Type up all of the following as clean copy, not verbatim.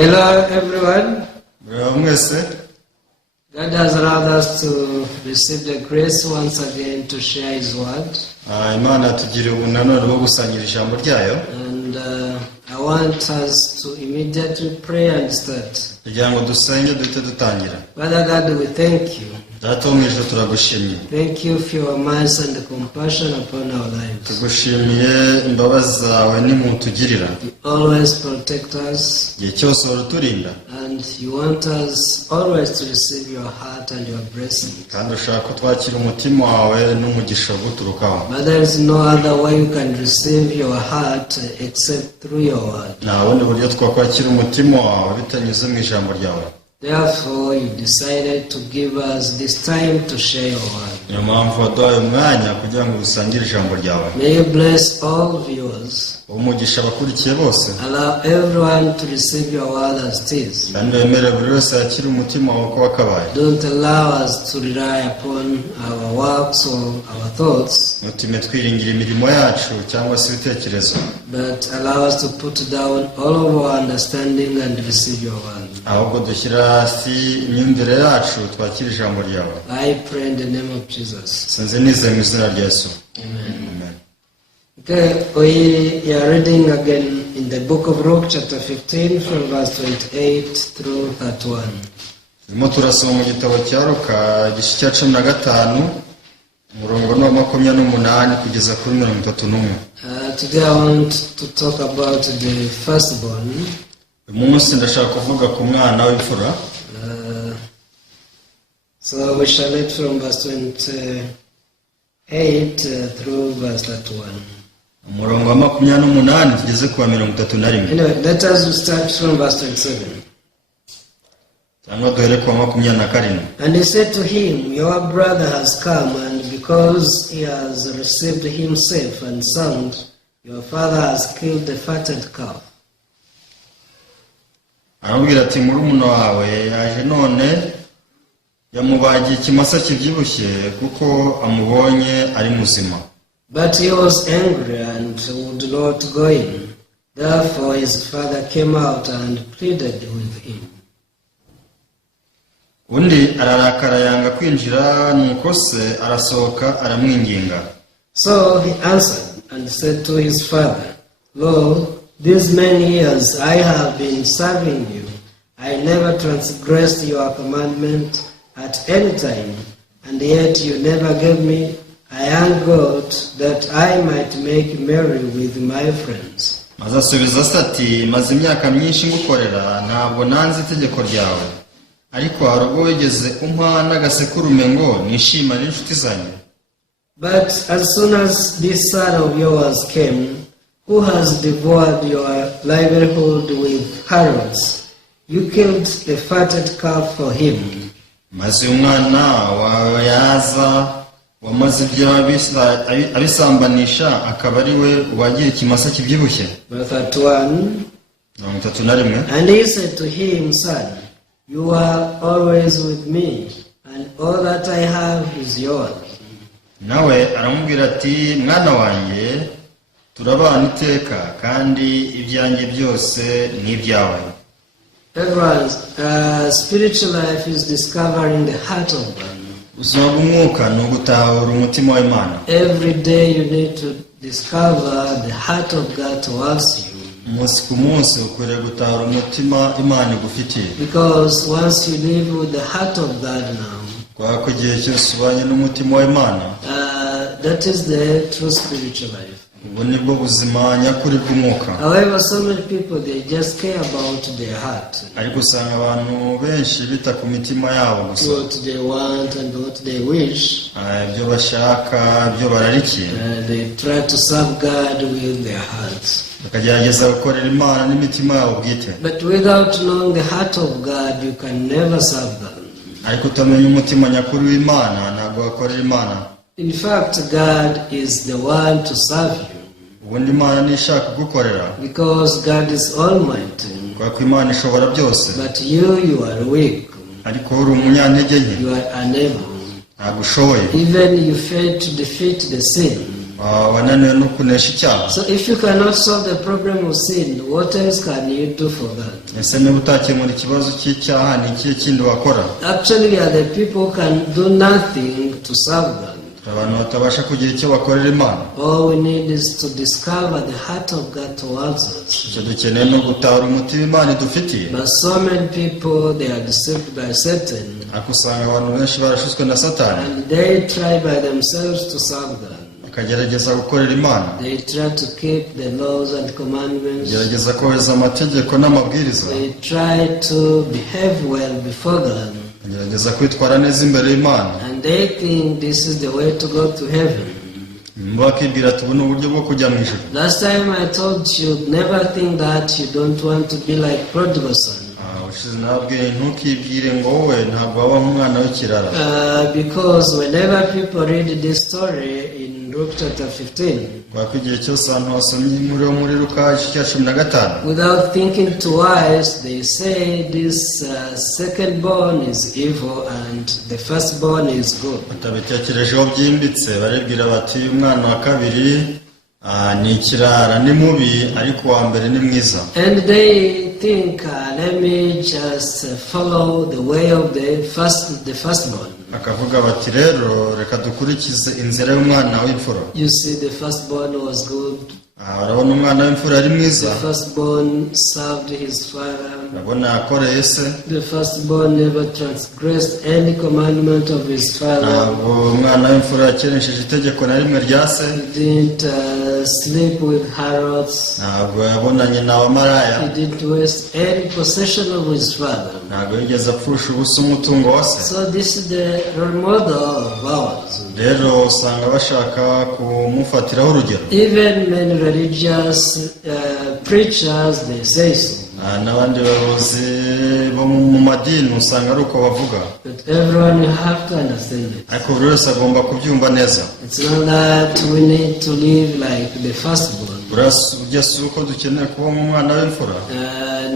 Hello everyone. God has allowed us to receive the grace once again to share His word. And I want us to immediately pray and start. Father God, we thank you. Thank you for your mercy and compassion upon our lives. You always protect us. And you want us always to receive your heart and your blessing. But there is no other way you can receive your heart except through your word. Therefore, you decided to give us this time to share your word. May you bless all viewers. Allow everyone to receive your word as it is. Don't allow us to rely upon our works or our thoughts, but allow us to put down all of our understanding and receive your word. I pray in the name of Jesus. Amen. Okay, we are reading again in the book of Luke chapter 15 from verse 28 through 31. Today I want to talk about the firstborn. So we shall read from verse 28 through verse 31. Anyway, let us start from verse 27. And he said to him, your brother has come, and because he has received him safe and sound, your father has killed the fatted calf. But he was angry and would not go in. Therefore his father came out and pleaded with him. So he answered and said to his father, Lo, these many years I have been serving you. I never transgressed your commandment at any time, and yet you never gave me a young goat that I might make merry with my friends. But as soon as this son of yours came, who has devoured your livelihood with harlots, you killed the fatted calf for him. Verse 31. And he said to him, son, you are always with me, and all that I have is yours. Nawe aramubwira ati mwana wanjye turabana iteka kandi ibyanjye byose ni ibyawe. Everyone's spiritual life is discovering the heart of God. Every day you need to discover the heart of God towards you. Because once you live with the heart of God now, that is the true spiritual life. However, so many people, they just care about their heart. What they want and what they wish. They try to serve God with their hearts. But without knowing the heart of God, you can never serve God. In fact, God is the one to serve you. Because God is almighty. But you are weak. You are unable. Even you fail to defeat the sin. wananiwe no kunesha icyaha. So if you cannot solve the problem of sin, what else can you do for that? Ese niba utakemura ikibazo cy'icyaha ni ikihe kindi wakora? Actually, we are the people who can do nothing to solve them. Abantu batabasha kugira icyo bakorera Imana. All we need is to discover the heart of God towards us. Icyo dukeneye no gutahura umutima Imana idufitiye. But so many people, they are deceived by Satan. Ariko usanga abantu benshi barashutswe na Satani. And they try by themselves to serve God. Bakagerageza gukorera Imana. They try to keep the laws and commandments. Gerageza kubahiriza amategeko n'amabwiriza. They try to behave well before God. Gerageza kwitwara neza imbere y'Imana. And they think this is the way to go to heaven. Bakibwira ati ubu ni uburyo bwo kujya mu ijuru. Last time I told you, never think that you don't want to be like prodigal son. Ushize nabwiye ntukibwire ngo wowe ntabwo waba nk'umwana w'ikirara. Because whenever people read this story in Luke chapter 15, Kwa igihe cyose abantu basomye inkuru yo muri Luka igice cya 15, without thinking twice, they say this second born is evil and the first born is good. batabitekerejeho byimbitse baribwira bati umwana wa kabiri ni ikirara ni mubi ariko wa mbere ni mwiza. And they think, let me just follow the way of the firstborn. Akavuga bati rero reka dukurikize inzira y'umwana w'imfura. You see, the firstborn was good. Urabona umwana w'imfura ari mwiza. The firstborn served his father. Urabona yakoreye se. The firstborn never transgressed any commandment of his father. Ntabwo umwana w'imfura yakenesheje itegeko na rimwe rya se. He didn't sleep with harlots. Ntabwo yabonanye n'abamaraya. He didn't waste any possession of his father. Ntabwo yigeze apfusha ubusa umutungo wa se. So this is the role model of ours. Rero usanga bashaka kumufatiraho urugero. Even many religious preachers, they say so. N'abandi bayobozi bo mu madini usanga ari uko bavuga. But everyone, you have to understand it. Ariko buri wese agomba kubyumva neza. It's not that we need to live like the firstborn. Burya si uko dukeneye kuba nk'umwana w'imfura.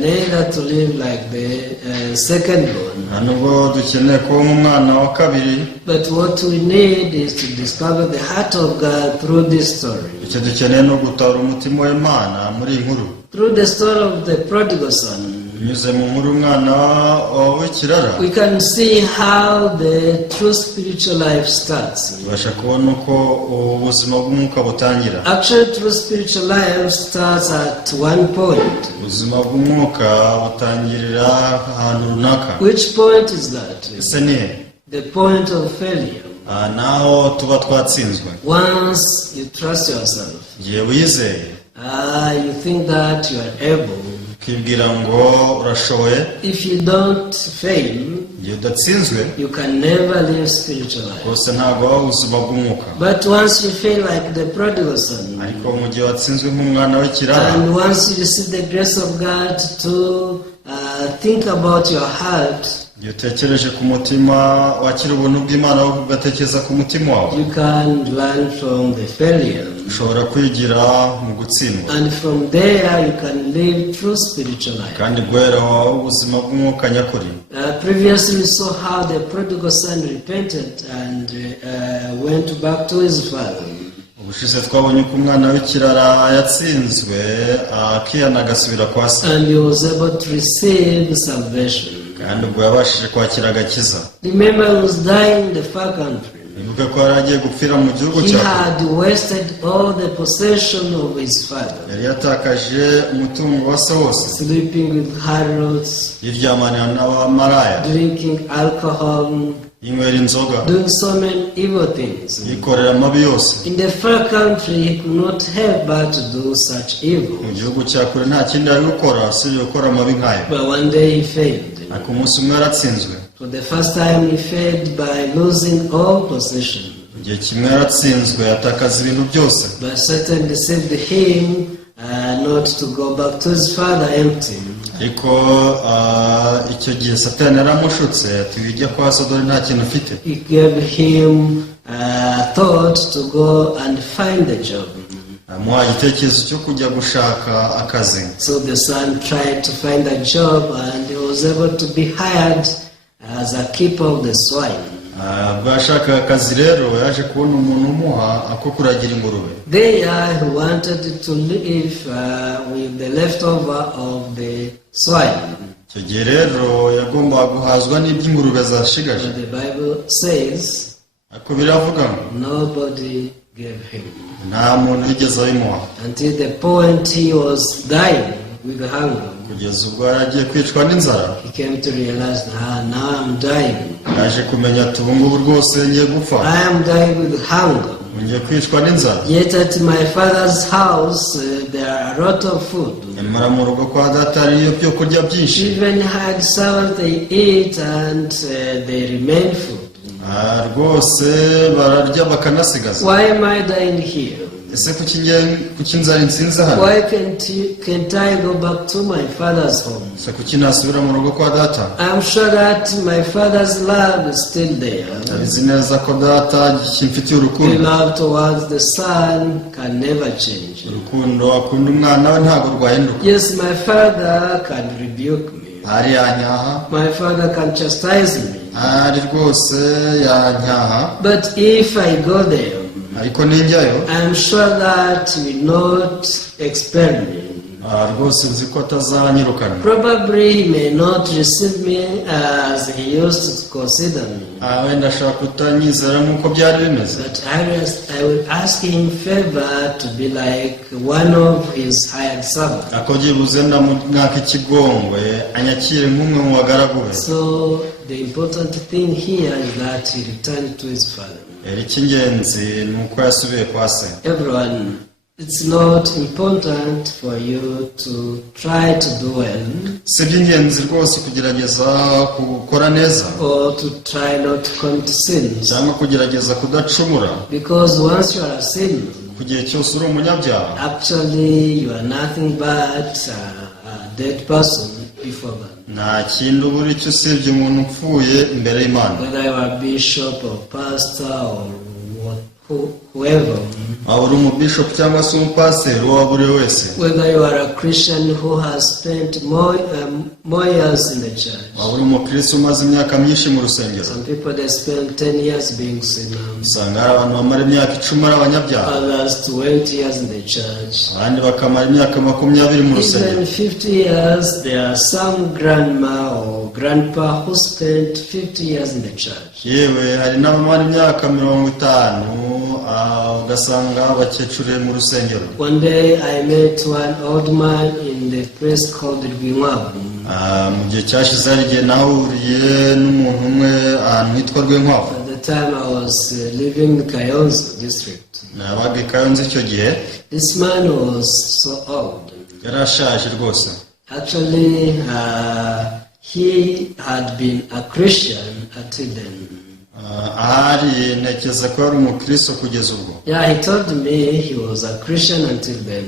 Neither to live like the secondborn. Nubwo dukeneye kuba nk'umwana wa kabiri. But what we need is to discover the heart of God through this story. Icyo dukeneye no gutahura umutima w'Imana muri iyi nkuru. Through the story of the prodigal son, binyuze mu nkuru umwana w'ikirara, we can see how the true spiritual life starts. tubasha kubona uko ubuzima bw'umwuka butangira. Actually, true spiritual life starts at one point. Ubuzima bw'umwuka butangirira ahantu runaka. Which point is that? Ese ni The point of failure. Naho tuba twatsinzwe. Once you trust yourself, igihe wizeye, you think that you are able. ukibwira ngo urashoboye. If you don't fail, igihe udatsinzwe, you can never live spiritual life. rwose ntabwo waba ubuzima bw'umwuka. But once you fail like the prodigal son, ariko mu gihe watsinzwe nk'umwana w'ikirara, and once you receive the grace of God to think about your heart, igihe utekereje ku mutima, wakira ubuntu bw'Imana ugatekereza ku mutima wawe, you can learn from the failure. ushobora kwigira mu gutsindwa. And from there you can live true spiritual life. kandi guhera wawe ubuzima bw'umwuka nyakuri. Previously we saw how the prodigal son repented and went back to his father. ubushize twabonye ko umwana w'ikirara yatsinzwe akihana agasubira kwa se, And he was able to receive salvation. kandi ubwo yabashije kwakira agakiza. Remember, he was dying in the far country. bivuga ko yari agiye gupfira mu gihugu He cya had wasted all the possession of his father, yari yatakaje umutungo wa se wose, sleeping with harlots, yiryamanira n'abamaraya, drinking alcohol, yinywera inzoga, doing so many evil things. yikorera amabi yose. In the far country, he could not help but to do such evil. mu gihugu cya kure nta kindi yari gukora usibye gukora amabi nk'ayo. But one day he failed. ariko umunsi umwe yaratsinzwe. For the first time he failed by losing all possession. igihe kimwe yaratsinzwe atakaza ibintu byose. But Satan deceived him not to go back to his father empty. ariko icyo gihe Satani yaramushutse ati wijya kwa so dore nta kintu ufite. He gave him thought to go and find a job. amuha igitekerezo cyo kujya gushaka akazi. So the son tried to find a job and he was able to be hired as a keeper of the swine. bwashaka akazi rero yaje kubona umuntu umuha ako kuragira ingurube. They who wanted to live with the leftover of the soil. Icyo gihe rero yagombaga guhazwa n'iby'ingurube zashigaje. But the Bible says Ako biravuga ngo nobody gave him nta muntu yigeze abimuha until the point he was dying with hunger. kugeza ubwo yaragiye kwicwa n'inzara. He came to realize, now I'm dying. Yaje kumenya ati ubu ngubu rwose ngiye gupfa, I am dying with hunger. ngiye kwicwa n'inzara. Yet at my father's house there are a lot of food. nyamara mu rugo kwa data hariyo byo kurya byinshi. Even had servants, they eat and they remain food. Rwose bararya bakanasigaza. Why am I dying here? Ese kuki inzara insinze hano? Why can't I go back to my father's home? Ese kuki nasubira mu rugo kwa data? I'm sure that my father's love is still there. Ndabizi neza ko data kimfitiye The urukundo. love towards the son can never change. Urukundo akunda umwana we ntabwo rwahinduka. Yes, my father can rebuke me. Ari yanyaha, My father can chastise me. ari rwose yanyaha, But if I go there, ariko ninjyayo I'm sure that he will not expel me. rwose uzi ko atazanyirukana. Probably he may not receive me as he used to consider me. Wenda ashaka kutanyizera nk'uko byari bimeze. But I will ask him favor to be like one of his hired servants. Ako byibuze ndamwaka ikigongwe anyakire nk'umwe mu bagaragu be. So the important thing here is that he returned to his father. Icy'ingenzi ni uko yasubiye kwa se. Everyone, it's not important for you to try to do well Si iby'ingenzi rwose kugerageza gukora neza or to try not to commit sins, cyangwa kugerageza kudacumura, because once you are a sinner, ku gihe cyose uri umunyabyaha actually you are nothing but a dead person before God. nta kindi uba uri cyo usibye umuntu upfuye imbere y'Imana. Whether you are a bishop or pastor or whoever, waba uri umubishop cyangwa se umupasiteri uwo waba uri wese, whether you are a Christian who has spent more years in the church. waba uri umukristo umaze imyaka myinshi mu rusengero. Some people they spend 10 years being sinners, usanga hari abantu bamara imyaka 10 ari abanyabyaha, others 20 years in the church, abandi bakamara imyaka 20 mu rusengero. even 50 years. There are some grandma or grandpa who spent 50 years in the church. yewe hari n'abamara imyaka 50 ugasanga abakecuru mu rusengero. One day I met one old man in the place called ry'Imana. Mu gihe cyashize hari igihe nahuriye n'umuntu umwe ahantu hitwa Rw'inkwavu. At the time I was living in Kayonza district. nabaga i Kayonza icyo gihe. This man was so old. yari ashaje rwose. Actually, he had been a Christian until then. ahari ntekereza ko yari umukristo kugeza ubwo. Yeah, he told me he was a Christian until then.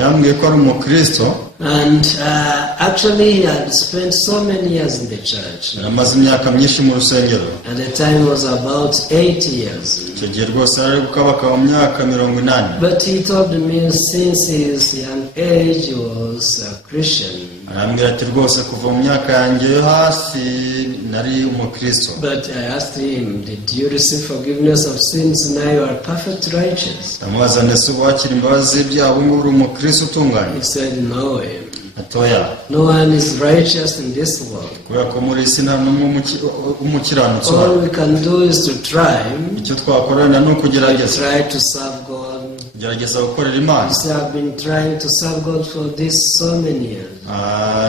yambwiye ko ari umukristo. And actually he had spent so many years in the church. amaze imyaka myinshi mu rusengero. At the time was about 80 years. icyo gihe rwose yari gukabakaba mu myaka 80. But he told me since his young age he was a Christian. arambwira ati rwose kuva mu myaka yanjye yo hasi nari umukristo. But I asked him, did you receive forgiveness of sins? Now you are perfect righteous. ndamubaza ndetse ubu wakira imbabazi z'ibyaha ubu ngubu uri umukristo utunganye? He said, no way. atoya. No one is righteous in this world. kubera ko muri isi nta n'umwe umukiranutsi. All we can do is to try. icyo twakorana ni ukugerageza. Try to serve God. gerageza gukorera Imana. You see, I've been trying to serve God for this so many years.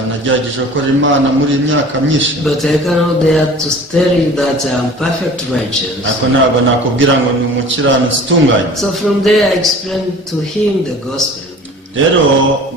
nagerageje gukorera Imana muri iyi myaka myinshi. But I cannot dare to tell you that I am perfect righteous. ariko ntabwo nakubwira ngo ni umukiranutsi utunganye. So from there I explained to him the gospel. rero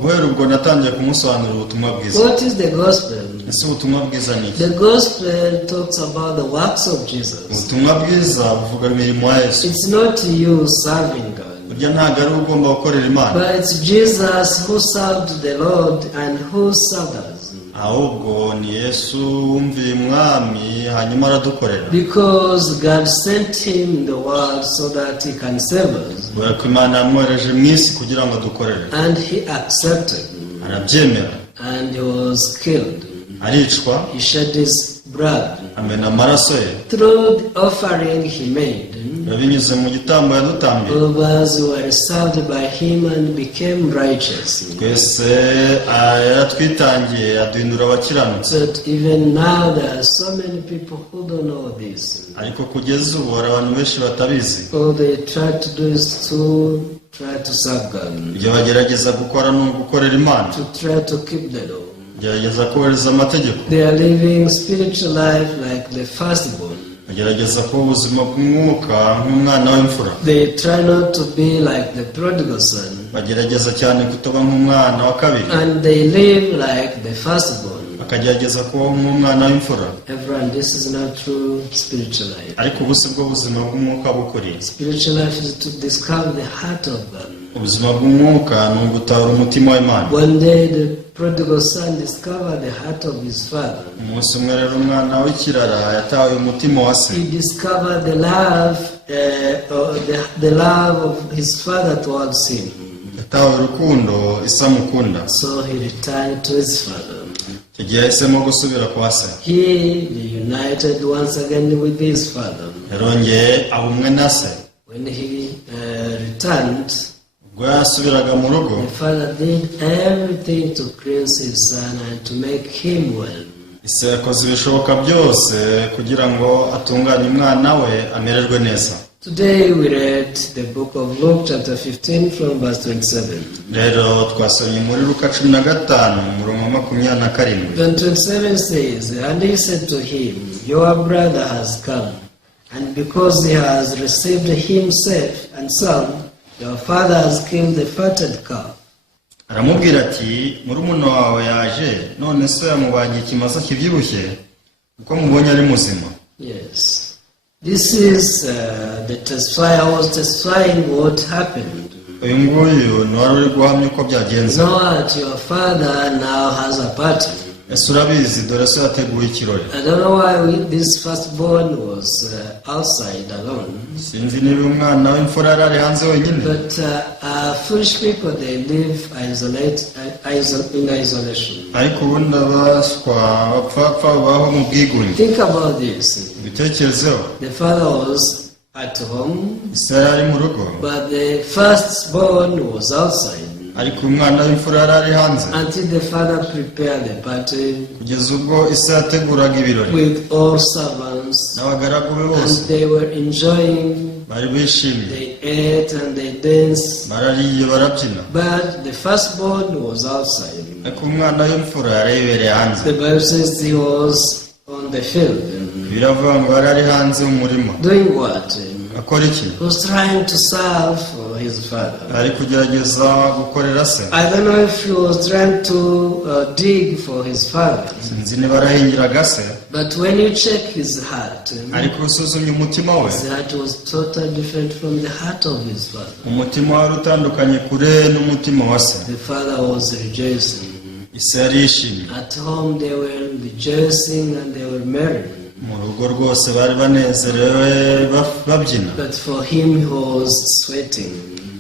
guhera ubwo natangiye kumusobanurira ubutumwa bwiza. What is the gospel? ese ubutumwa bwiza ni iki? The gospel talks about the works of Jesus. ubutumwa bwiza buvuga imirimo ya Yesu. It's not you serving God, burya ntabwo ari ugomba gukorera Imana, but it's Jesus who served the Lord and who served us. ahubwo ni Yesu wumviye umwami hanyuma aradukorera. Because God sent him in the world so that he can save us. kubera ko Imana yamwohereje mu isi kugira ngo adukorere. And he accepted. arabyemera. And he was killed. aricwa. He shed his blood. amena amaraso ye Through the offering he made, binyuze mu gitambo yadutambiye all of us were served by him and became righteous. twese yaratwitangiye aduhindura abakiranutsi. But even now there are so many people who don't know this. ariko kugeza ubu hari abantu benshi batabizi. All they try to do is to try to serve God, ibyo bagerageza gukora ni ugukorera Imana, to try to keep the law. bagerageza kubahiriza amategeko, They are living spiritual life like the firstborn. bagerageza kuba ubuzima bw'umwuka nk'umwana w'imfura. They try not to be like the prodigal son, bagerageza cyane kutoba nk'umwana wa kabiri, and they live like the firstborn. bakagerageza kubaho nk'umwana w'imfura. Everyone, this is not true spiritual life. ariko ubu si bwo buzima bw'umwuka bukuri. Spiritual life is to discover the heart of God. ubuzima bw'umwuka ni ugutahura umutima w'Imana. One day the prodigal son discovered the heart of his father. umunsi umwe rero umwana w'ikirara yatawe umutima wa se. He discovered the love, the love of his father towards him. yatawe urukundo ise amukunda. So he returned to his father. icyo gihe yahisemo gusubira kwa se. He reunited once again with his father. yarongeye aba umwe na se. When he returned, ubwo yasubiraga mu rugo, the father did everything to cleanse his son and to make him well. ise yakoze ibishoboka byose kugira ngo atunganye umwana we amererwe neza. Today we read the book of Luke chapter 15 from verse 27. rero twasomye muri Luka 15 umurongo wa 27. Then 27 says, and he said to him, your brother has come, and because he has received him safe and sound, your father has killed the fatted calf. aramubwira ati murumuna wawe yaje, none so yamubagiye ikimasa kibyibushye kuko mubonye ari muzima. Yes. This is the testifier who was testifying what happened. uyu nguyu ni wari uri guhamya uko byagenze. Know that your father now has a party. ese urabizi, dore so yateguye ikirori. I don't know why this firstborn was outside alone. sinzi niba umwana w'imfura yari ari hanze wenyine. But foolish people, they live in isolation. ariko ubundi abaswa bapfa babaho mu bwigunge. Think about this. bitekerezeho. The father was at home, ise yari ari mu rugo, but the firstborn was outside. ariko umwana w'imfura yari ari hanze. Until the father prepared the party kugeza ubwo ise yateguraga ibirori with all servants, n'abagaragu be bose. and they were enjoying. bari bishimye, They ate and they danced, barariye barabyina. but the firstborn was outside. ariko umwana w'imfura yari yibereye hanze. The Bible says he was on the field. biravuga ngo yari ari hanze mu murima. Doing what? akora iki? He was trying to serve for his father. ari kugerageza gukorera se. I don't know if he was trying to dig for his father. sinzi niba arahingiraga se. But when you check his heart, ariko usuzumye umutima we, his heart was totally different from the heart of his father. umutima wari utandukanye kure n'umutima wa se. The father was rejoicing. ise yari yishimye. At home they were rejoicing and they were merry. mu rugo rwose bari banezerewe babyina. But for him he was sweating.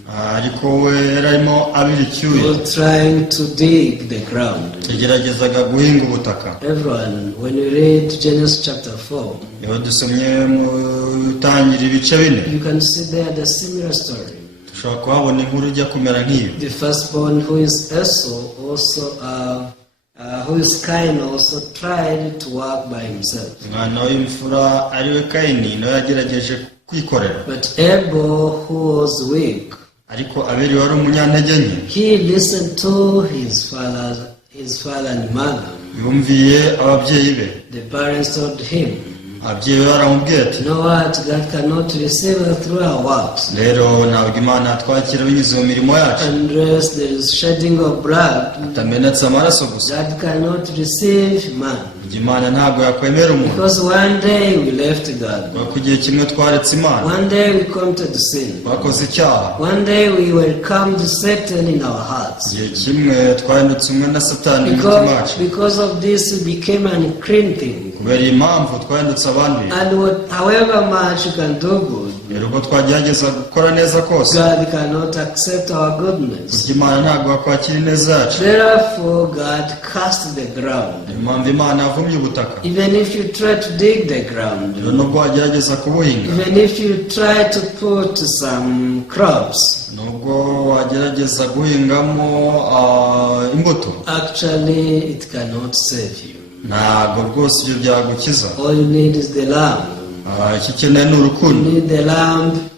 ariko we yari arimo abira He icyuya. was trying to dig the ground. yageragezaga guhinga ubutaka. Everyone, when you read Genesis chapter 4, iyo dusomye mu tangira ibice 4, you can see there the similar story. dushobora kuhabona inkuru ijya kumera nk'iyo. The firstborn, who is Esau, who is Cain, also tried to work by himself. umwana w'imfura ariwe Kayini nawe yagerageje kwikorera. But Abel, who was weak, ariko Abeli wari umunyantege nke, he listened to his father and mother. yumviye ababyeyi be. The parents told him, ababyeyi be baramubwiye ati you know what, God cannot receive us through our works. rero ntabwo Imana twakira binyuze mu mirimo yacu. Unless there is shedding of blood, atamenetse amaraso gusa. God cannot receive man. Imana ntabwo yakwemera umuntu. Because one day we left God. ku gihe kimwe twaretse Imana. One day we committed sin. twakoze icyaha. One day we welcomed Satan in our hearts. igihe kimwe twahindutse umwe na Satani mu mutima wacu. Because of this we became an unclean thing. kubera iyi mpamvu twahindutse kose abanduye. And however much you can do good, rero ubwo twagerageza gukora neza kose, God cannot accept our goodness. burya Imana ntabwo yakwakira ineza yacu. Therefore, God cast the ground. niyo mpamvu Imana yavumye ubutaka. Even if you try to dig the ground, rero nubwo wagerageza kubuhinga, even if you try to put some crops, nubwo wagerageza guhingamo imbuto, actually it cannot save you. ntabwo rwose ibyo byagukiza. All you need is the lamb. icyo ukeneye ni You urukundo. need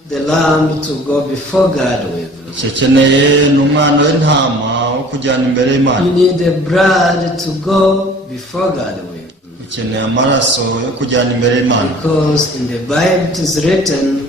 the lamb to go before God with. icyo ukeneye ni umwana w'intama wo kujyana imbere y'Imana. You need the blood to go before God with. ukeneye amaraso yo kujyana imbere y'Imana. Because in the Bible it is written,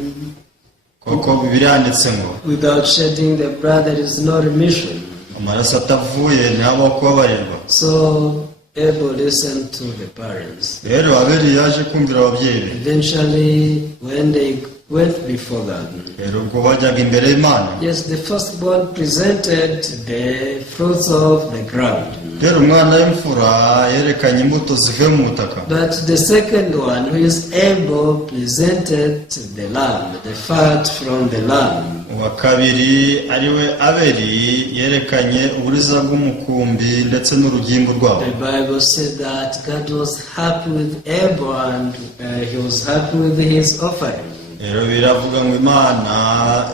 kuko Bibiliya yanditse ngo without shedding the blood there is no remission. amaraso atavuye ntabaho kubabarirwa. So Abel listened to the parents. rero Abeli yaje kumvira ababyeyi be. Eventually, when they went before God, rero ubwo bajyaga imbere y'Imana, yes, the firstborn presented the fruits of the ground. rero umwana w'imfura yerekanye imbuto zivuye mu butaka. But the second one, who is Abel, presented the lamb, the fat from the lamb. uwa kabiri ariwe Abeli yerekanye uburiza bw'umukumbi ndetse n'urugimbu rwabo. The Bible said that God was happy with Abel and he was happy with his offering. rero biravuga ngo Imana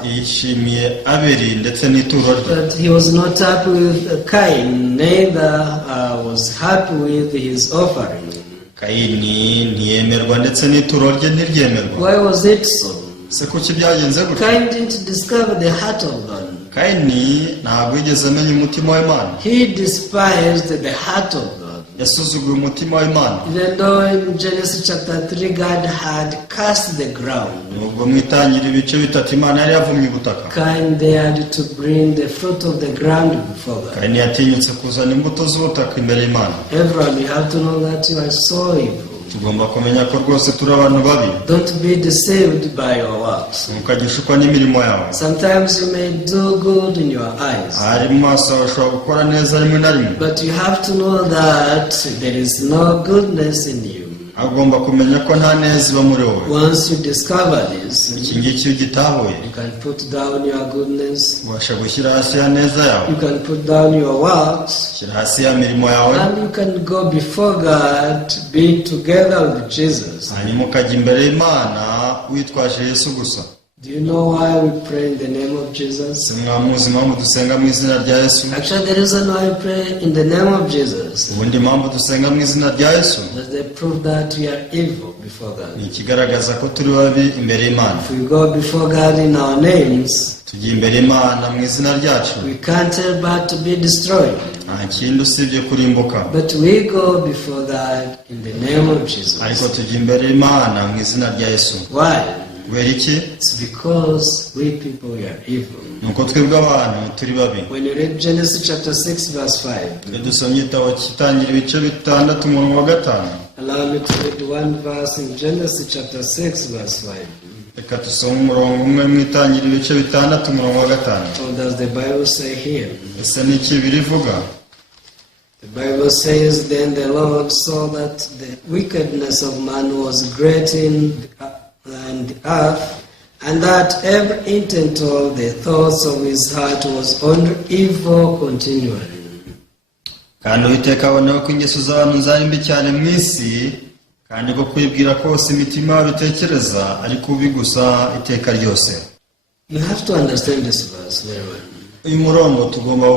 yishimiye Abeli ndetse n'ituro rye. But he was not happy with Cain, neither was happy with his offering. Kayini ntiyemerwa ndetse n'ituro rye ntiryemerwa. Why was it so? se kuki byagenze gutya? Cain didn't discover the heart of God. Kayini ntabwo yigeze amenya umutima w'Imana. He despised the heart of God. yasuzuguye umutima w'Imana. Even though in Genesis chapter 3 God had cast the ground, nubwo mu itangiriro ibice bitatu Imana yari yavumye ubutaka, Cain dared to bring the fruit of the ground before God. Kayini yatinyutse kuzana imbuto z'ubutaka imbere y'Imana. Everyone, you have to know that you are so evil. tugomba kumenya ko rwose turi abantu babi. Don't be deceived by your works. ntukagishukwa n'imirimo yawe. Sometimes you may do good in your eyes, ahari mu maso yawe ushobora gukora neza rimwe na rimwe, but you have to know that there is no goodness in you. agomba kumenya ko nta neza iba muri wowe. Once you discover this, iki ngiki iyo ugitahuye, you can put down your goodness, ubasha gushyira hasi ya neza yawe, you can put down your works, shyira hasi ya mirimo yawe, and you can go before God, be together with Jesus. hanyuma ukajya imbere y'Imana witwaje Yesu gusa. Do you know why we pray in the name of Jesus? si mwamuzi impamvu dusenga mu izina rya Yesu? Actually, the reason why we pray in the name of Jesus ubundi impamvu dusenga mu izina rya Yesu is they prove that we are evil before ni God. ikigaragaza ko turi babi imbere y'Imana. If we go before God in our names, tugiye imbere y'Imana mu izina ryacu, we can't help but to be destroyed. nta kindi usibye kurimbuka. But we go before God in the name of Jesus. ariko tugiye imbere y'Imana mu izina rya Yesu. Why? kubera iki? It's because we people we are evil. nuko twebwe abantu turi babi. When you read Genesis chapter 6 verse 5, iyo dusomye igitabo kitangira ibice bitandatu umurongo wa 5, allow me to read one verse in Genesis chapter 6 verse 5. reka dusome umurongo umwe mu itangira ibice bitandatu umurongo wa 5. What does the Bible say here? ese ni iki birivuga? The Bible says, then the Lord saw that the wickedness of man was great in the earth, and that every intent of the thoughts of his heart was only evil continually. kandi Uwiteka abona ko ingeso z'abantu zari mbi cyane mu isi, kandi ko kwibwira kose imitima yabo itekereza ari kubi gusa iteka ryose. You have to understand this verse very well. uyu murongo tugomba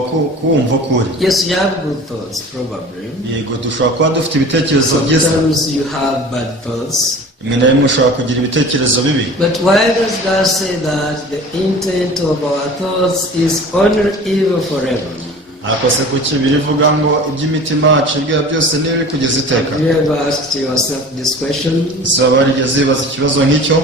kuwumva ukuri. Yes, you have good thoughts, probably. yego dushobora kuba dufite ibitekerezo byiza, Sometimes you have bad thoughts. rimwe na rimwe ushobora kugira ibitekerezo bibi. But why does God say that the intent of our thoughts is only evil forever? ariko se kuki birivuga ngo iby'imitima yacu ibwira byose ni bibi kugeza iteka? Have you ever asked yourself this question? ese waba warigeze wibaza ikibazo nk'icyo?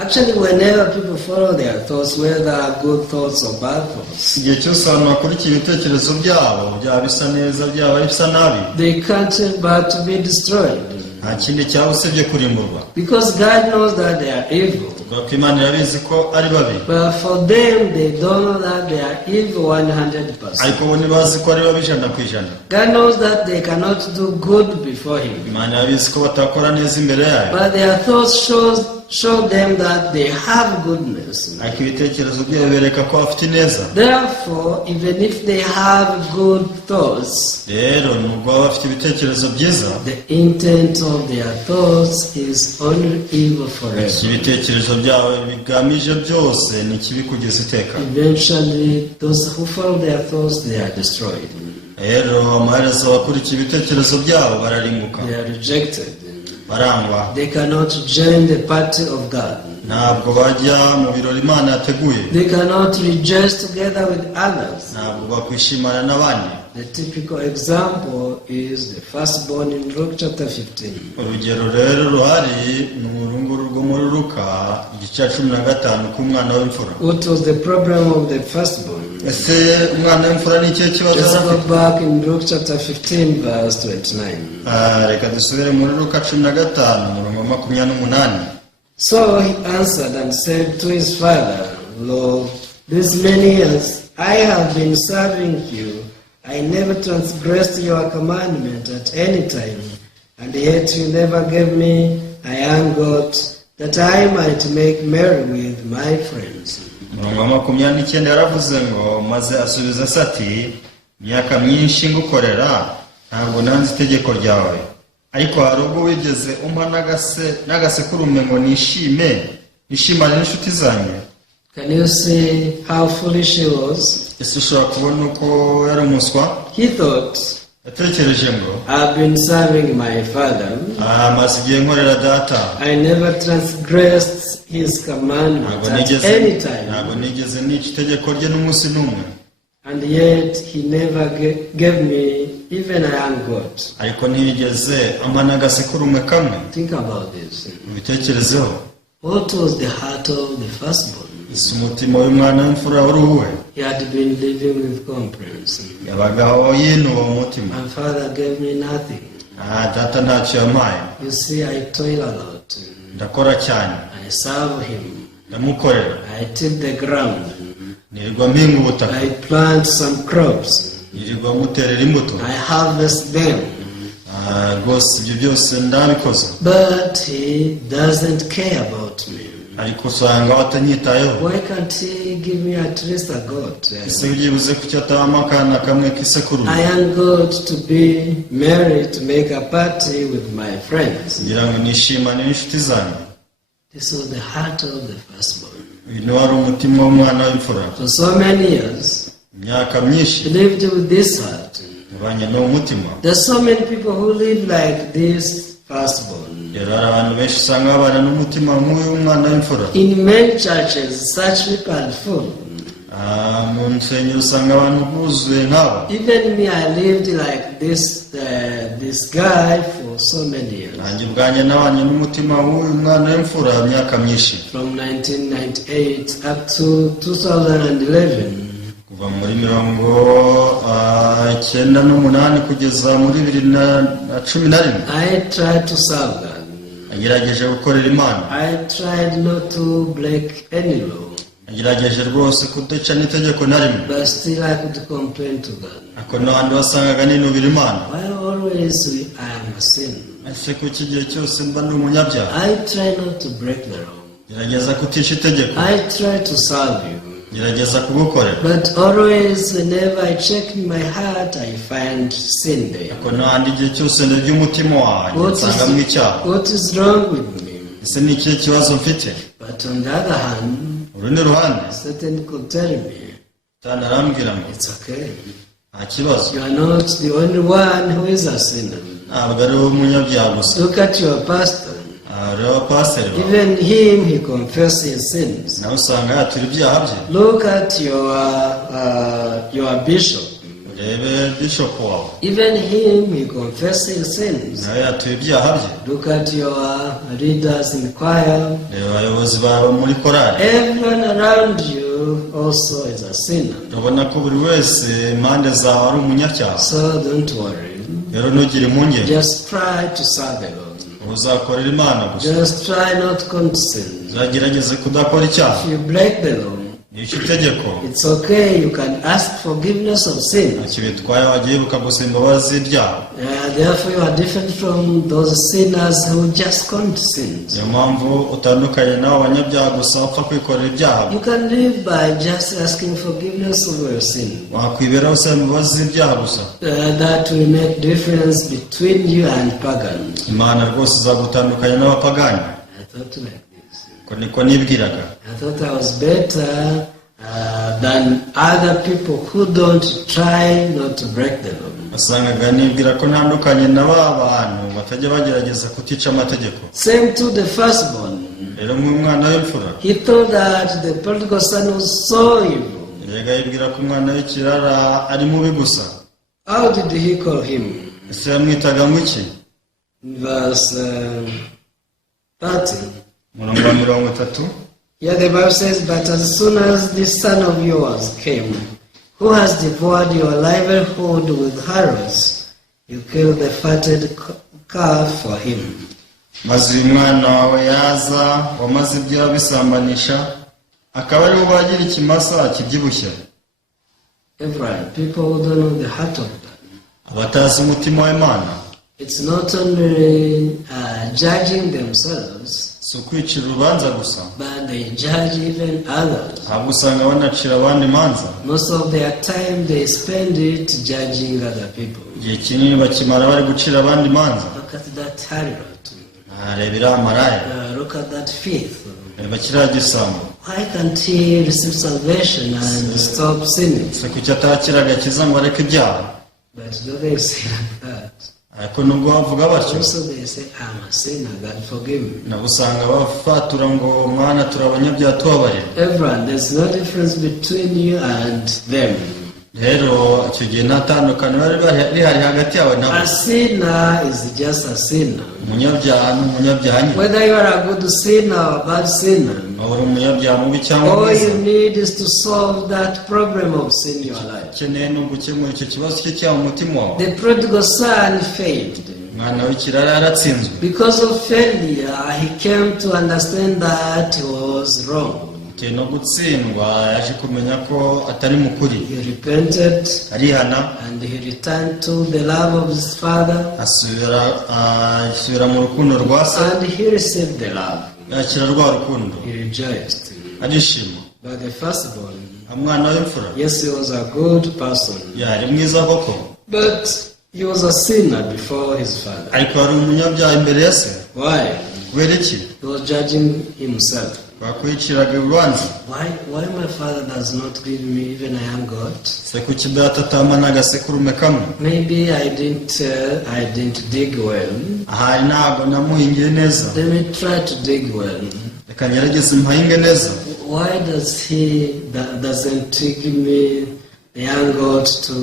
Actually, whenever people follow their thoughts, whether good thoughts or bad thoughts, igihe cyose abantu bakurikiye ibitekerezo byabo, byaba bisa neza byaba bisa nabi, they can't help but to be destroyed. nta kindi cyaba usibye kurimburwa, Because God knows that they are evil. kuko Imana irabizi ko ari babi, But for them, they don't know that they are evil 100%. ariko bo ntibazi ko ari babi 100%. God knows that they cannot do good before Him. Imana irabizi ko batakora neza imbere yayo, But their thoughts show them that they have goodness. ariko ibitekerezo byabo bereka ko bafite neza. Therefore, even if they have good thoughts, Rero nubwo baba bafite ibitekerezo byiza, the intent of their thoughts is only evil forever. ibitekerezo byabo bigamije byose ni kibi kugeza iteka. Eventually, those who follow their thoughts, they are destroyed. Rero amaherezo abakurikiye ibitekerezo byabo bararimbuka, They are rejected. barangwa, They cannot join the party of God. ntabwo bajya mu birori Imana yateguye, They cannot rejoice together with others. ntabwo bakwishimana n'abandi. The typical example is the firstborn in Luke chapter 15. Urugero rero ruhari ni urunguru rwo muri Luka igice cya 15 k'umwana w'imfura. What was the problem of the firstborn? Ese umwana w'imfura ni ikihe kibazo Let's afite? go back in Luke chapter 15 verse 29. Reka dusubire muri Luka 15 umurongo wa 28. So he answered and said to his father, Lord, these many years I have been serving you. I never transgressed your commandment at any time, and yet you never gave me a young goat that I might make merry with my friends. Umurongo wa 29 yaravuze ngo maze asubiza se ati imyaka myinshi ngukorera ntabwo nanze itegeko ryawe, ariko hari ubwo wigeze umpa n'agasekurume ngo nishimane n'inshuti zanjye. Can you see how foolish he was? Ese ushobora kubona uko yari umuswa? He thought, Yatekereje ngo I've been serving my father. maze igihe nkorera data, I never transgressed his commandment at any time. ntabwo nigeze nica itegeko rye n'umunsi n'umwe, And yet he never gave me even a young goat. ariko ntiyigeze ampa n'agasekurume kamwe. Think about this. Ubitekerezeho. What was the heart of the firstborn? Ese umutima w'umwana w'imfura wari uwuhe? He had been living with complaints. Yabagaho yinuba mu mutima, My father gave me nothing. data ntacyo yampaye, You see, I toil a lot. ndakora cyane, I serve him. ndamukorera, I till the ground. nirirwa mpinga ubutaka, I plant some crops. nirirwa muterera imbuto, I harvest them. rwose ibyo byose ndabikoze, But he doesn't care about me. ariko usanga batanyitayeho. Why can't he give me at least a goat? Ese ugibuze ku cyo atabamo akana kamwe k'isekurume, I am good to be married, to make a party with my friends. kugira ngo nishimane n'inshuti zanjye. This was the heart of the firstborn. Uyu ni wari umutima w'umwana w'imfura. For so many years, Imyaka myinshi he lived with this heart. ubanye n'uwo mutima. There's so many people who live like this firstborn. Rero hari abantu benshi usanga babana n'umutima nk'uyu w'umwana w'imfura. In many churches, such people are full. Mu nsengero usanga abantu buzuye nk'aba. Even me, I lived like this guy for so many years. Nanjye ubwanjye nabanye n'umutima w'uyu mwana w'imfura imyaka myinshi. From 1998 up to 2011. Kuva muri 1998 kugeza muri 2011. I tried to serve God. Nagerageje gukorera Imana. I tried not to break any law. Nagerageje rwose kudaca n'itegeko na rimwe. But still I could complain to God. Ariko n'abandi wasangaga ninubira Imana. Why always I am a sinner? Ese kuki igihe cyose mba ndi umunyabyaha? I try not to break the law. Gerageza kutisha itegeko. I try to serve you. Gerageza kugukorera. But always whenever I check my heart, I find sin there. Ariko n'ahandi igihe cyose ndebye umutima wanjye nsangamo icyaha. What is wrong with me? Ese ni ikihe kibazo mfite? But on the other hand, urundi ruhande Satan could tell me, Satani arambwira ngo it's okay. nta kibazo, You are not the only one who is a sinner. ntabwo ari wowe umunyabyaha gusa. Look at your pastor. Reba pasiteri wawe, Even him, he confesses his sins. nawe usanga yatura ibyaha bye. Look at your bishop. Urebe bishop wawe, Even him, he confesses his sins. nawe yatura ibyaha bye. Look at your leaders in choir. Reba abayobozi bawe muri korali, Everyone around you also is a sinner. urabona ko buri wese impande zawe ari umunyacyaha. So don't worry. Rero ntugire impungenge, Just try to serve the Lord. uzakorera Imana gusa. Just try not to sin. Uzagerageze kudakora icyaha. If you break the law, nicyo itegeko. it's okay, you can ask forgiveness of sin. ntacyo bitwaye wagiye ukagusaba imbabazi z'ibyaha. Therefore you are different from those sinners who just can't sin. niyo mpamvu utandukanye n'abo banyabyaha gusa bapfa kwikorera ibyaha. You can live by just asking forgiveness of your sin. wakwibera usaba imbabazi z'ibyaha gusa. That will make difference between you and pagans. Imana rwose izagutandukanya n'abapagani. I thought like this. ko niko nibwiraga. I thought I was better than other people who don't try not to break the law. wasangaga nibwira ko ntandukanye na ba bantu batajya bagerageza kutica amategeko. Same to the firstborn. rero nk'umwana w'imfura He thought that the prodigal son was so evil. yega yibwira ko umwana w'ikirara ari mubi gusa. How did he call him? ese yamwitaga ngwiki? Verse 30. umurongo wa 30. Here the Bible says, but as soon as this son of yours came, who has devoured your livelihood with harrods, you killed the fatted calf for him. maze uyu mwana wawe yaza wamaze ibyo abisambanisha akaba ari bubagira ikimasa kibyibushye. Everyone, people who don't know the heart of God. abatazi umutima w'Imana. It's not only judging themselves, si ukwicira urubanza gusa, but they judge even others. ahubwo usanga banacira abandi imanza. Most of their time they spend it judging other people. igihe kinini bakimara bari gucira abandi imanza. Look at that harlot. rebera amaraya. Look at that thief. reba kiriya gisambo. Why can't he receive salvation and stop sinning? se kuki atakira agakiza ngo areke ibyaha? But don't they say like that? ariko nubwo bavuga batyo, Also they say, I'm a sinner, God forgive me. nabo usanga bafatura ngo mwana turi abanyabyaha tubabarira. Everyone, there's no difference between you and them. rero icyo gihe nta tandukaniro rihari hagati yawe nabo. A sinner is just a sinner. umunyabyaha ni umunyabyaha nyine. Whether you are a good sinner or a bad sinner, uri umunyabyaha mubi cyangwa all mwiza, you need is to solve that problem of sin in your life. ukeneye ni ugukemura icyo kibazo cye cyaba mu mutima wawe. The prodigal son failed. umwana w'ikirara yaratsinzwe. Because of failure, he came to understand that he was wrong. bitewe no gutsindwa yaje kumenya ko atari mukuri. He repented arihana and he returned to the love of his father, asubira mu rukundo rwa se, and he received the love. yakira rwa rukundo, He rejoiced. arishima. But the firstborn, umwana w'imfura yes, he was a good person, yari mwiza koko, but he was a sinner before his father. ariko yari umunyabyaha imbere ya se. Why? kubera iki? He was judging himself. bakwiciraga urubanza. Why my father does not give me even a young goat? se kuki data atampa n'agasekurume kamwe? Maybe I didn't dig well. ahari ntabwo namuhingiye neza, Let me try to dig well. reka ngerageze mpahinge neza. Why doesn't he give me a young goat to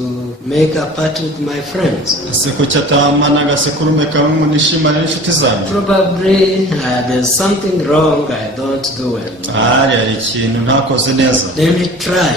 make a party with my friends? se kuki atampa n'agasekurume kamwe ngo nishimane n'inshuti zanjye? Probably there's something wrong I don't do well. ahari hari ikintu ntakoze neza, Let me try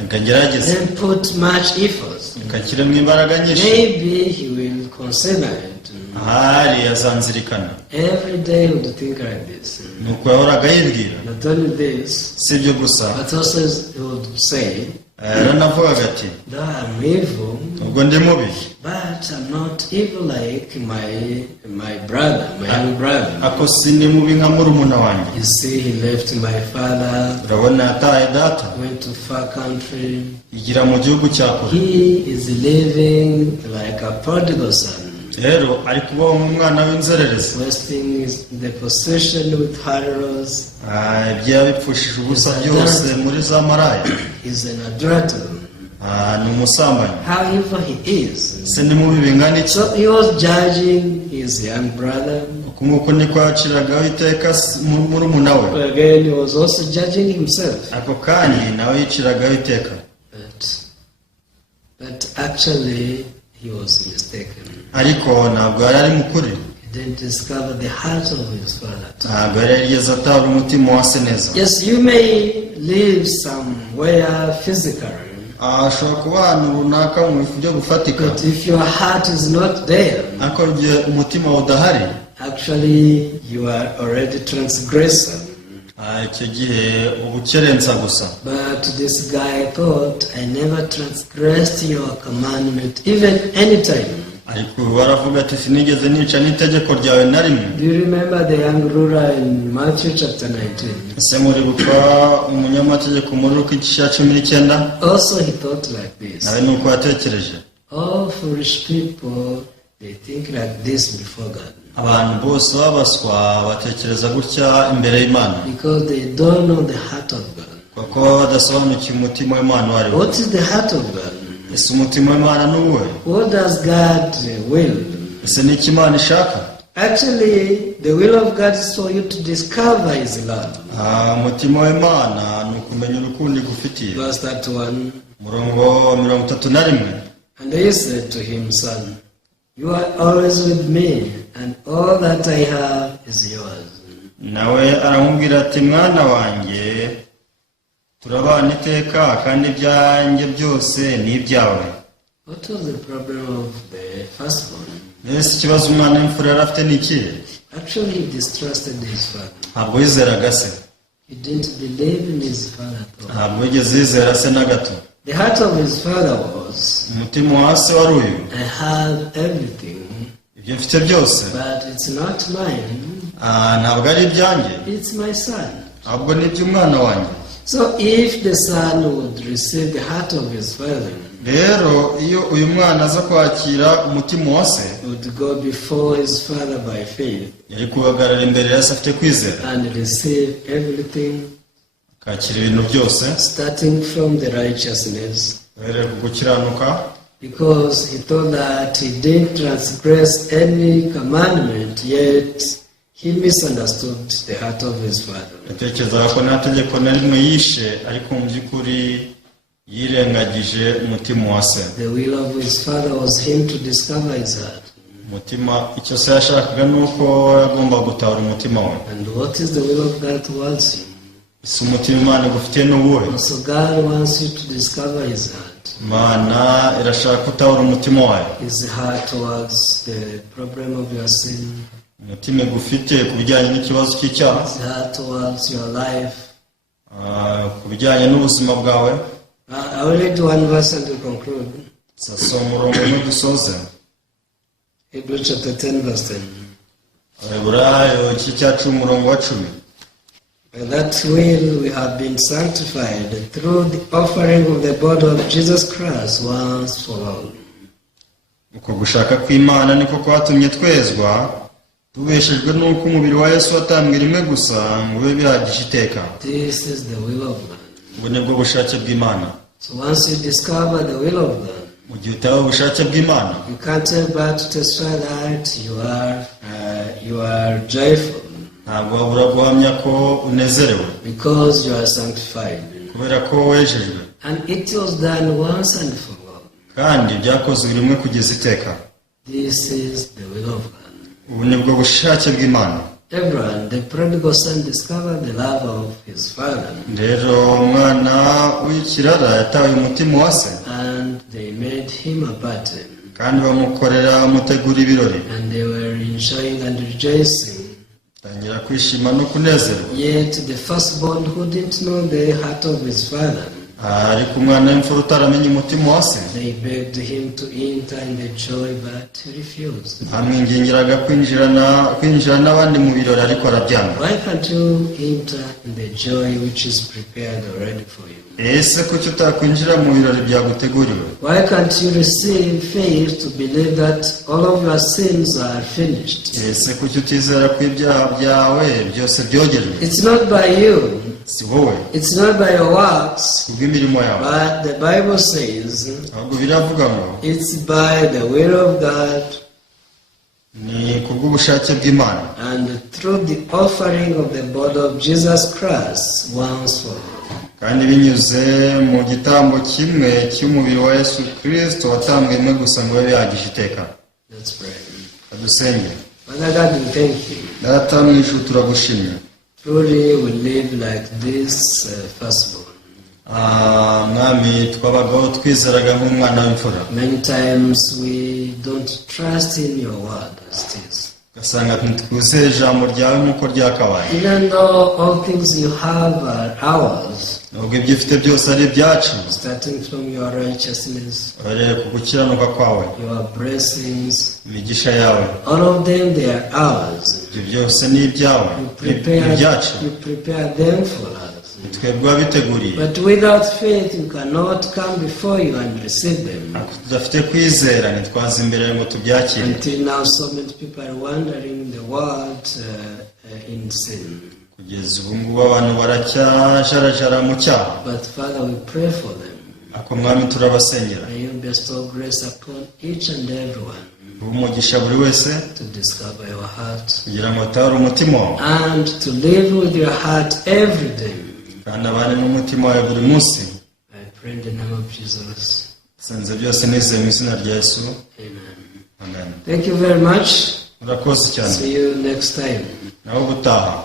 reka ngerageze, and put much effort. reka nshyiremo imbaraga nyinshi. Maybe he will consider it. ahari yazanzirikana. Every day he would think like this. nuko yahoraga yibwira. Not only this, si ibyo gusa, but also he would say, yaranavugaga ati though I'm evil, ubwo ndi mubi, but I'm not evil like my brother, my young brother. ako si ni mubi nka murumuna wanjye. You see, he left my father, urabona yataye data, went to far country. igira mu gihugu cya kure. He is living like a prodigal son, rero ari kubaho nk'umwana w'inzererezi. wasting the possession with harrods. ibyo yabipfushije ubusa byose muri za maraya. He's an adulterer. ni umusambanyi. How evil he is. se ni mubi bingana iki? So he was judging his young brother. uku nguku niko yaciragaho iteka murumuna we. Again, he was also judging himself. ako kandi nawe yiciragaho iteka. But actually, he was mistaken. ariko ntabwo yari ari mukuri. He didn't discover the heart of his father. ntabwo yari yarigeze atabura umutima wa se neza. Yes, you may live somewhere physically, ashobora kuba ahantu runaka mu byo gufatika, but if your heart is not there, ariko igihe umutima wawe udahari, Actually, you are already transgressor. icyo gihe uba ukerensa gusa. But this guy thought, I never transgressed your commandment, even anytime. ariko baravuga ati sinigeze nica n'itegeko ryawe na rimwe. Do you remember the young ruler in Matthew chapter 19? ese muri gupfa umunyamategeko muri Luka igice cya 19? Also he thought like this. nawe ni uko yatekereje. All foolish people, they think like this before God. abantu bose babaswa batekereza gutya imbere y'Imana, Because they don't know the heart of God. kuko badasobanukiwe umutima w'Imana uwo ari wo. What is the heart of God? ese umutima w'Imana ni uwe? What does God will? ese ni iki Imana ishaka? Actually, the will of God is for you to discover His love. umutima w'Imana ni ukumenya urukundo igufitiye. Verse 31. umurongo 31. And he said to him, Son, you are always with me, and all that I have is yours. nawe aramubwira ati mwana wanjye turabana iteka kandi ibyanjye byose ni ibyawe. What was the problem of the firstborn? ese ikibazo umwana w'imfura yari afite ni iki? Actually, he distrusted his father. ntabwo yizeraga se. He didn't believe in his father at all. ntabwo yigeze yizera se na gato. The heart of his father was, umutima wa se wari uyu, I have everything, ibyo mfite byose but it's not mine, ntabwo ari ibyanjye, it's my son. ahubwo ni iby'umwana wanjye. So if the son would receive the heart of his father, rero iyo uyu mwana aza kwakira umutima wa se, would go before his father by faith yari guhagarara imbere ya se afite kwizera, and receive everything, akakira ibintu byose starting from the righteousness, uhereye ku gukiranuka, because he thought that he didn't transgress any commandment, yet he misunderstood the heart of his father. yatekerezaga ko nta tegeko na rimwe yishe, ariko mu by'ukuri yirengagije umutima wa se. The will of his father was him to discover his heart. umutima, icyo se yashakaga ni uko yagomba gutahura umutima we. And what is the will of God towards him? ese umutima Imana igufitiye ni uwuhe? Also, God wants you to discover his heart. Imana irashaka gutahura umutima wayo. His heart towards the problem of your sin. umutima igufitiye ku bijyanye n'ikibazo cy'icyaha, His heart towards your life. ku bijyanye n'ubuzima bwawe. I will read one verse and to conclude. sasoma umurongo n'udusoze. Hebrews chapter 10 verse 10. Abaheburayo igice cya 10 umurongo wa 10. By that will we have been sanctified through the offering of the body of Jesus Christ once for all. uko gushaka kw'Imana niko kwatumye twezwa, tubeshejwe n'uko umubiri wa Yesu watambwe rimwe gusa ngo ube bihagije iteka. This is the will of God. ubu nibwo bushake bw'Imana. So once you discover the will of God, mu gihe utabaho ubushake bw'Imana, you can't help but to testify that you are joyful ntabwo wabura guhamya ko unezerewe, because you are sanctified. kubera ko wejejwe, And it was done once and for all. kandi byakozwe rimwe kugeza iteka. This is the will of God. ubu nibwo bushake bw'Imana. Abraham, the prodigal son, discovered the love of his father, rero umwana w'ikirara yataye umutima wa se, and they made him a party, kandi bamukorera mutegura ibirori, and they were enjoying and rejoicing. tangira kwishima no kunezerwa. Yet the firstborn, who didn't know the heart of his father, ariko umwana w'imfura utaramenya umutima wa se, they begged him to enter in the joy, but he refused. amwingingiraga kwinjira n'abandi mu birori, ariko arabyanga. Why can't you enter in the joy which is prepared already for you? ese kuki utakwinjira mu birori byaguteguriwe? Why can't you receive faith to believe that all of your sins are finished? ese kuki utizera ko ibyaha byawe byose byogejwe? It's not by you, si wowe, it's not by your works, kubw'imirimo yawe, but the Bible says ahubwo biravuga ngo it's by the will of God ni kubw'ubushake bw'Imana, and through the offering of the body of Jesus Christ once for all. kandi binyuze mu gitambo kimwe cy'umubiri wa Yesu Kristo watambwe rimwe gusa ngo abe yagije iteka. Let's pray. Adusenge. Father God, we thank you. Data mu ijuru turagushimye. Truly we live like this firstborn. mwami twabagaho twizeraga nk'umwana w'imfura. Many times we don't trust in your word as it is. ugasanga ntitwuzuye ijambo ryawe nk'uko ryakabaye. Even though all things you have are ours, nubwo ibyo ufite byose ari ibyacu, starting from your righteousness, uhereye ku gukiranuka kwawe, your blessings, imigisha yawe, all of them, they are ours. ibyo byose ni ibyawe, ni ibyacu, You prepare them for us. twebwe wabiteguriye. But without faith, you cannot come before you and receive them. tudafite kwizera ntitwaza imbere ngo tubyakire. Until now, so many people are wandering in the world in sin. kugeza ubu ngubu abantu baracyajarajara mu cyaha. But Father, we pray for them. ako mwami turabasengera, May you bestow grace upon each and everyone umugisha buri wese, to discover your heart kugira ngo atahare umutima wawe, and to live with your heart every day. kandi abane n'umutima wawe buri munsi. I pray in the name of Jesus. senze byose nizeye mu izina rya Yesu, Amen. amen. Thank you very much. murakoze cyane, See you next time. naho ubutaha.